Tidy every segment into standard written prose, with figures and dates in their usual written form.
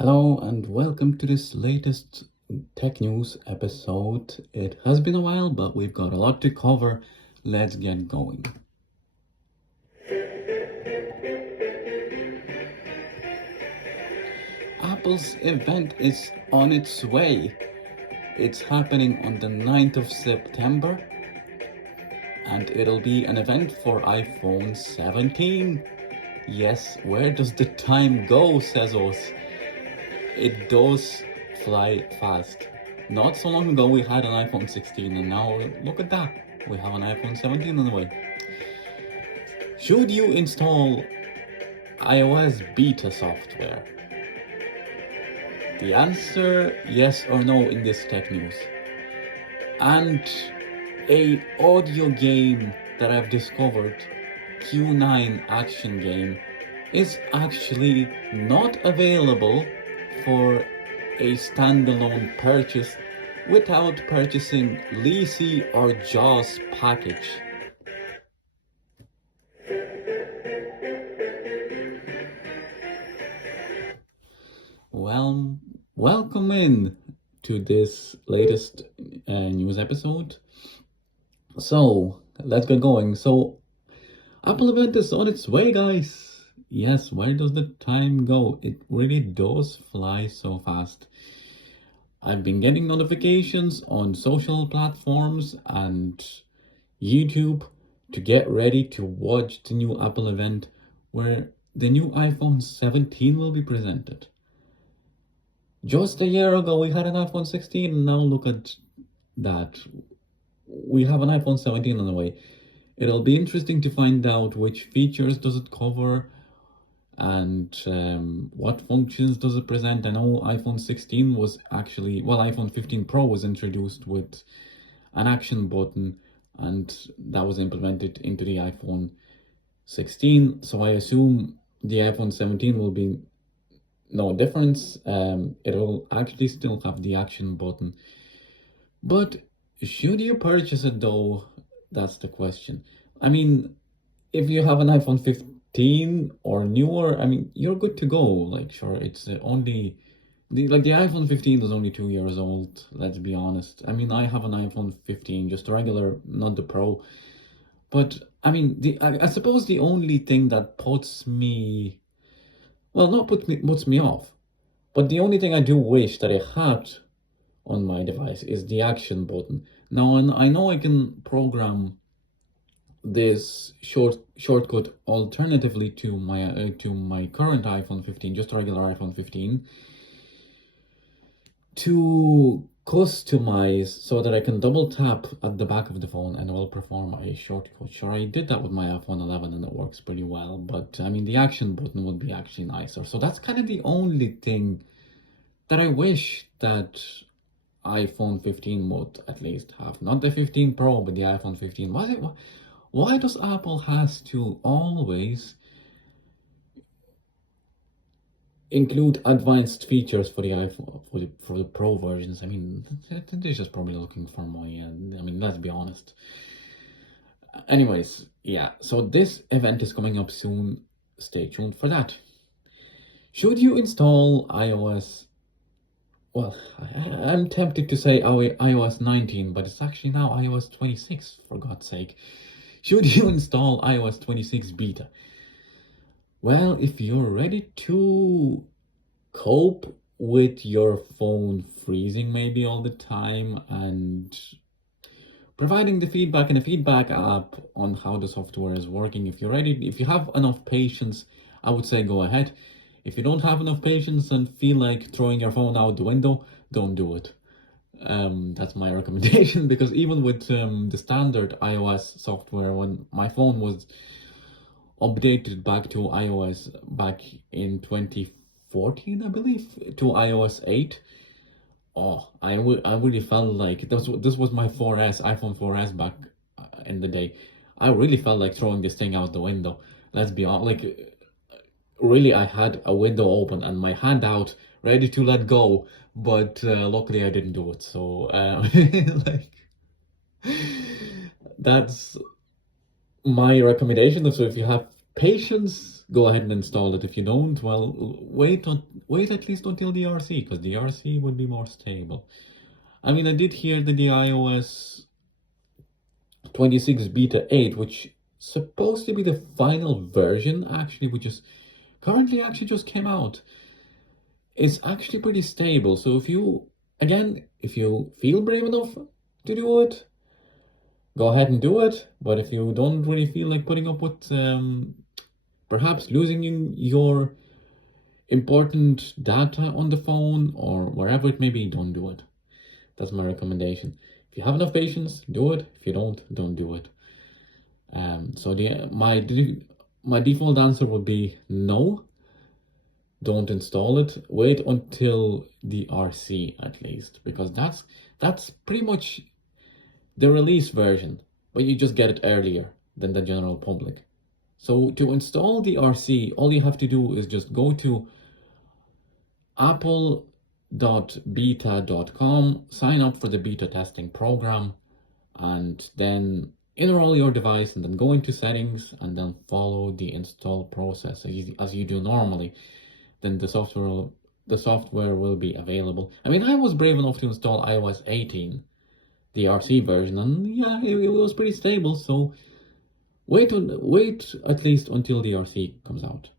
Hello and welcome to this latest Tech News episode. It has been a while, but we've got a lot to cover. Let's get going. Apple's event is on its way. It's happening on the 9th of September, and it'll be an event for iPhone 17. Yes, where does the time go, says us? It does fly fast. Not so long ago we had an iPhone 16 and now look at that. We have an iPhone 17 on the way. Should you install iOS beta software? The answer, yes or no in this tech news. And a audio game that I've discovered, Q9 action game, is actually not available for a standalone purchase without purchasing Leasy or JAWS package. Well, welcome in to this latest news episode. So, let's get going. So, Apple event is on its way, guys. Yes, where does the time go? It really does fly so fast. I've been getting notifications on social platforms and YouTube to get ready to watch the new Apple event where the new iPhone 17 will be presented. Just a year ago we had an iPhone 16 and now look at that. We have an iPhone 17 on the way. It'll be interesting to find out which features does it cover and what functions does it present. I know iPhone 16 was actually, iPhone 15 Pro was introduced with an action button and that was implemented into the iPhone 16. So I assume the iPhone 17 will be no difference. It will actually still have the action button. But should you purchase it though? That's the question. I mean, if you have an iPhone 15 or newer, I mean, you're good to go. Like, sure, it's only the iPhone 15 is only 2 years old. Let's be honest. I mean, I have an iPhone 15, just a regular, not the Pro. But I mean, I suppose the only thing that puts me, well, not puts me off, but the only thing I do wish that I had on my device is the action button. Now, I know I can program this shortcut alternatively to my current iPhone 15, just a regular iPhone 15, to customize so that I can double tap at the back of the phone and it will perform a shortcut. Sure, I did that with my iPhone 11 and it works pretty well, but I mean, the action button would be actually nicer. So that's kind of the only thing that I wish that iPhone 15 would at least have. Not the 15 Pro, but the iPhone 15. Why does Apple has to always include advanced features for the iPhone for the Pro versions? I mean, they're just probably looking for money. And I mean, let's be honest. Anyways, yeah. So this event is coming up soon. Stay tuned for that. Should you install iOS? Well, I'm tempted to say iOS 19, but it's actually now iOS 26, for God's sake. Should you install iOS 26 beta? Well, if you're ready to cope with your phone freezing maybe all the time and providing the feedback in a feedback app on how the software is working, if you're ready, if you have enough patience, I would say go ahead. If you don't have enough patience and feel like throwing your phone out the window, don't do it. That's my recommendation, because even with the standard iOS software, when my phone was updated back to iOS back in 2014, I believe, to iOS 8, I really felt like this was my iPhone 4S back in the day. I really felt like throwing this thing out the window. Let's be honest, like, really, I had a window open and my hand out, ready to let go, but luckily I didn't do it. So, like, that's my recommendation. So if you have patience, go ahead and install it. If you don't, well, wait at least until the RC, because the RC would be more stable. I mean, I did hear that the iOS 26 beta 8, which supposed to be the final version, actually, which is currently actually just came out, is actually pretty stable. So if you feel brave enough to do it, go ahead and do it. But if you don't really feel like putting up with perhaps losing your important data on the phone or wherever it may be, don't do it. That's my recommendation. If you have enough patience, do it. If you don't do it. So my default answer would be no. Don't install it. Wait until the RC at least, because that's pretty much the release version, but you just get it earlier than the general public. So to install the RC, all you have to do is just go to apple.beta.com, sign up for the beta testing program, and then enroll your device, and then go into settings, and then follow the install process as you do normally. Then the software will be available. I mean, I was brave enough to install iOS 18, the RC version, and yeah, it was pretty stable. So wait at least until the RC comes out.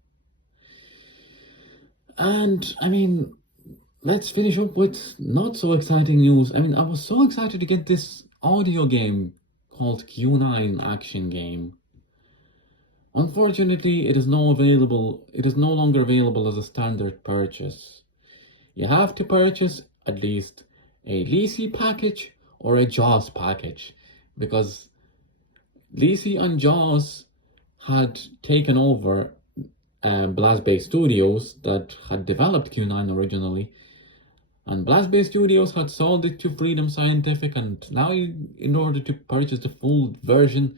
And I mean, let's finish up with not so exciting news. I mean, I was so excited to get this audio game called Q9 action game. Unfortunately, it is no longer available as a standard purchase. You have to purchase at least a Lisi package or a JAWS package, because Lisi and JAWS had taken over Blast Bay Studios that had developed Q9 originally, and Blast Bay Studios had sold it to Freedom Scientific, and now in order to purchase the full version,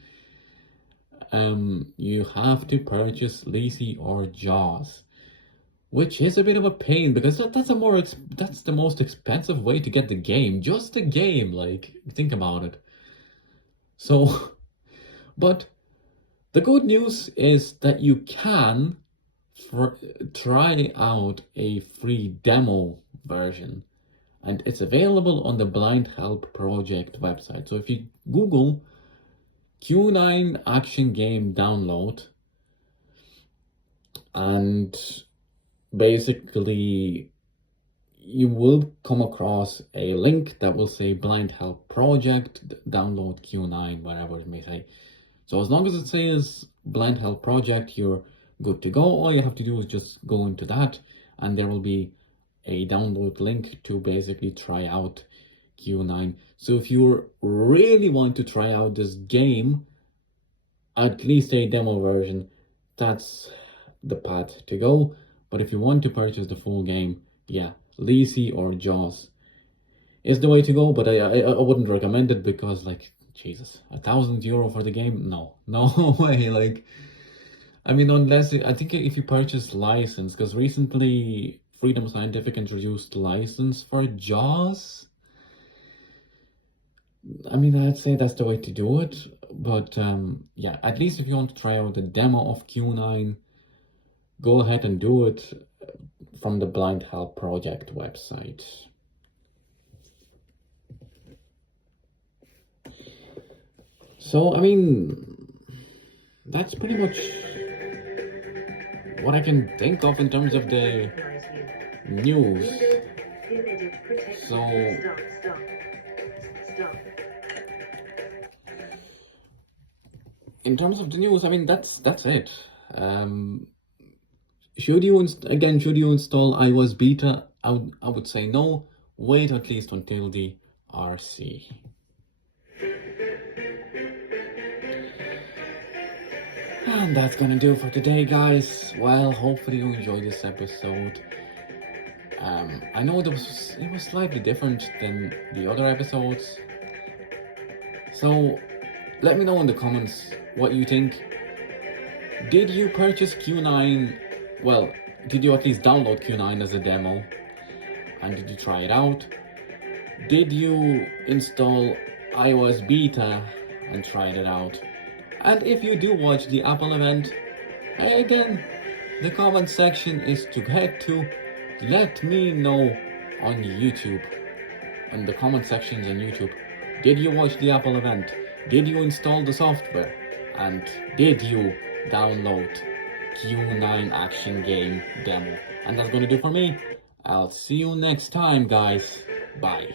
you have to purchase Lisi or JAWS, which is a bit of a pain, because that's the most expensive way to get the game, just the game. Like, think about it. So, but the good news is that you can try out a free demo version, and it's available on the Blind Help Project website. So if you Google Q9 action game download, and basically you will come across a link that will say Blind Help Project, download Q9, whatever it may say. So as long as it says Blind Help Project, you're good to go. All you have to do is just go into that, and there will be a download link to basically try out Q9. So if you really want to try out this game, at least a demo version, that's the path to go. But if you want to purchase the full game, yeah, Lisi or JAWS is the way to go. But I wouldn't recommend it, because, like, Jesus, €1,000 for the game? No way. Like, I mean, unless I think if you purchase license, because recently Freedom Scientific introduced license for JAWS. I mean, I'd say that's the way to do it. But yeah, at least if you want to try out the demo of Q9, go ahead and do it from the Blind Help Project website. So, I mean, that's pretty much what I can think of in terms of the news. So, in terms of the news, I mean, that's it. Should you install iOS beta? I would say no. Wait at least until the RC. And that's gonna do for today, guys. Well, hopefully you enjoyed this episode. I know it was slightly different than the other episodes. So let me know in the comments what you think. Did you purchase Q9? Well, did you at least download Q9 as a demo? And did you try it out? Did you install iOS beta and tried it out? And if you do watch the Apple event, again, the comment section is to head to. Let me know on YouTube, in the comment sections on YouTube, did you watch the Apple event? Did you install the software? And did you download Q9 action game demo? And that's gonna do for me. I'll see you next time, guys. Bye.